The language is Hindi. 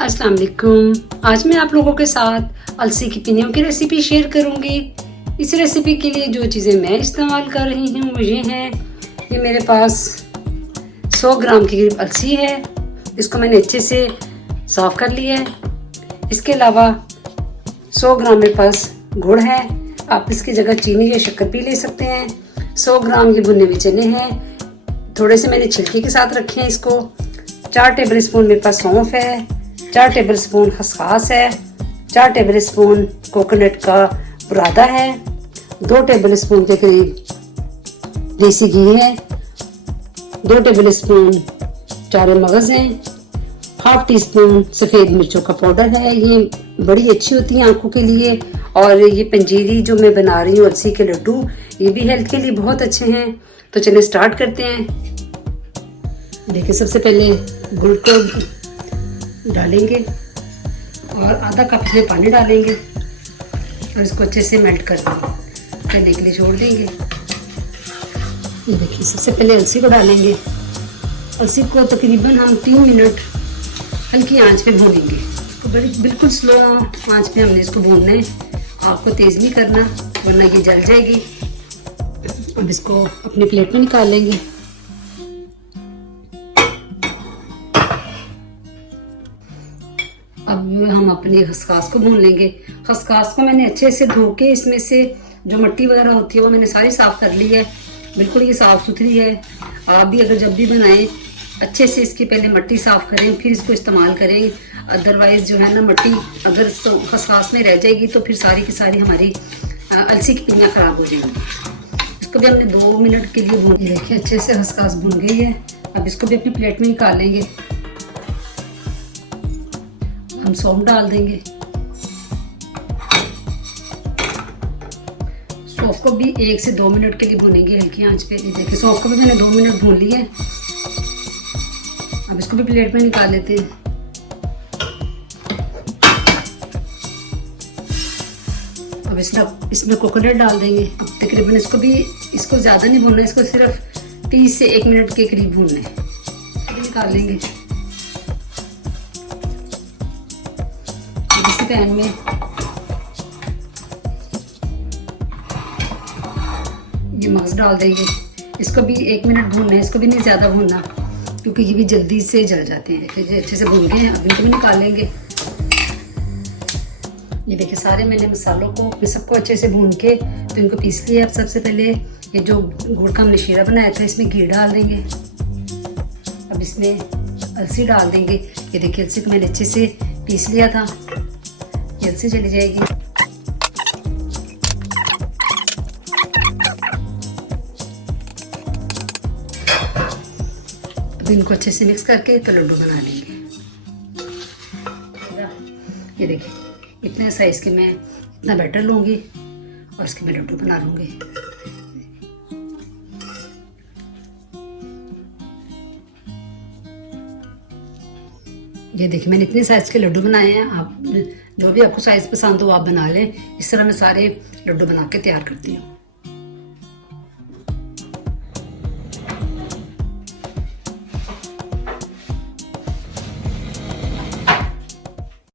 अस्सलाम वालेकुम। आज मैं आप लोगों के साथ अलसी की पिनियों की रेसिपी शेयर करूंगी। इस रेसिपी के लिए जो चीज़ें मैं इस्तेमाल कर रही हूँ वो ये हैं। ये मेरे पास 100 ग्राम के करीब अलसी है। इसको मैंने अच्छे से साफ़ कर लिया है। इसके अलावा 100 ग्राम मेरे पास गुड़ है। आप इसकी जगह चीनी या शक्कर भी ले सकते हैं। 100 ग्राम ये भुने हुए चने हैं, थोड़े से मैंने छिलके के साथ रखे हैं इसको। 4 टेबल स्पून मेरे पास सौंफ है, 4 टेबल स्पून खसखस है, 4 टेबल स्पून कोकोनट का बुरादा है, 2 टेबल स्पून के करीब देसी घी है, 2 टेबल स्पून चारे मगज हैं, हाफ टी स्पून सफ़ेद मिर्चों का पाउडर है। ये बड़ी अच्छी होती है आंखों के लिए। और ये पंजीरी जो मैं बना रही हूँ अलसी के लड्डू, ये भी हेल्थ के लिए बहुत अच्छे हैं। तो चलिए स्टार्ट करते हैं। देखिए, सबसे पहले गुड़ को डालेंगे और आधा कप में पानी डालेंगे और इसको अच्छे से मेल्ट करने के लिए छोड़ देंगे। ये देखिए, सबसे पहले अलसी को डालेंगे। अलसी को तकरीबन हम 3 मिनट हल्की आंच पे भूनेंगे। इसको बिल्कुल स्लो आंच पे हमने इसको भूनना है। आपको तेज़ नहीं करना वरना ये जल जाएगी। अब इसको अपने प्लेट में निकाल लेंगे। अब हम अपनी खसखस को भून लेंगे। खसखस को मैंने अच्छे से धो के इसमें से जो मिट्टी वगैरह होती है वो मैंने सारी साफ़ कर ली है। बिल्कुल ये साफ़ सुथरी है। आप भी अगर जब भी बनाएं अच्छे से इसकी पहले मिट्टी साफ़ करें फिर इसको इस्तेमाल करें। अदरवाइज़ जो है ना, मिट्टी अगर खसखस में रह जाएगी तो फिर सारी की सारी हमारी अलसी की पिनियाँ ख़राब हो जाएंगी। इसको भी हमने 2 मिनट के लिए भून लिया। देखिए, अच्छे से खसखस भून गई है। अब इसको भी अपनी प्लेट में निकाल लेंगे। हम सौंफ डाल देंगे। सौंफ को भी 1 से 2 मिनट के लिए भूनेंगे हल्की आंच पे। देखिए, सौंफ को भी मैंने 2 मिनट भून लिया है। अब इसको भी प्लेट में निकाल लेते हैं। अब इसमें कोकोनट डाल देंगे। अब तकरीबन इसको ज़्यादा नहीं भूनना है, इसको सिर्फ 30 से 1 मिनट के करीब भूनना है। निकाल लेंगे। इसी पैन में ये मगज डाल देंगे। इसको भी 1 मिनट भूनना है। इसको भी नहीं ज़्यादा भूनना क्योंकि ये भी जल्दी से जल जाते हैं। देखिए, अच्छे से भून गए हैं। अब इनको भी निकाल लेंगे। ये देखिए, सारे मैंने मसालों को सबको अच्छे से भून के तो इनको पीस लिया। अब सबसे पहले ये जो गुड़ का हमने शीरा बनाया था इसमें घी डाल देंगे। अब इसमें अलसी डाल देंगे। ये देखिए, अलसी को मैंने अच्छे से पीस लिया था। ये अलसी चली जाएगी। अब इनको अच्छे से मिक्स करके तो लड्डू बना लेंगे। ये देखिए, इतने साइज के मैं इतना बैटर लूँगी और इसके मैं लड्डू बना लूँगी। ये देखिए, मैंने इतने साइज के लड्डू बनाए हैं। आप जो भी आपको साइज पसंद हो आप बना लें। इस तरह मैं सारे लड्डू बना के तैयार करती हूँ।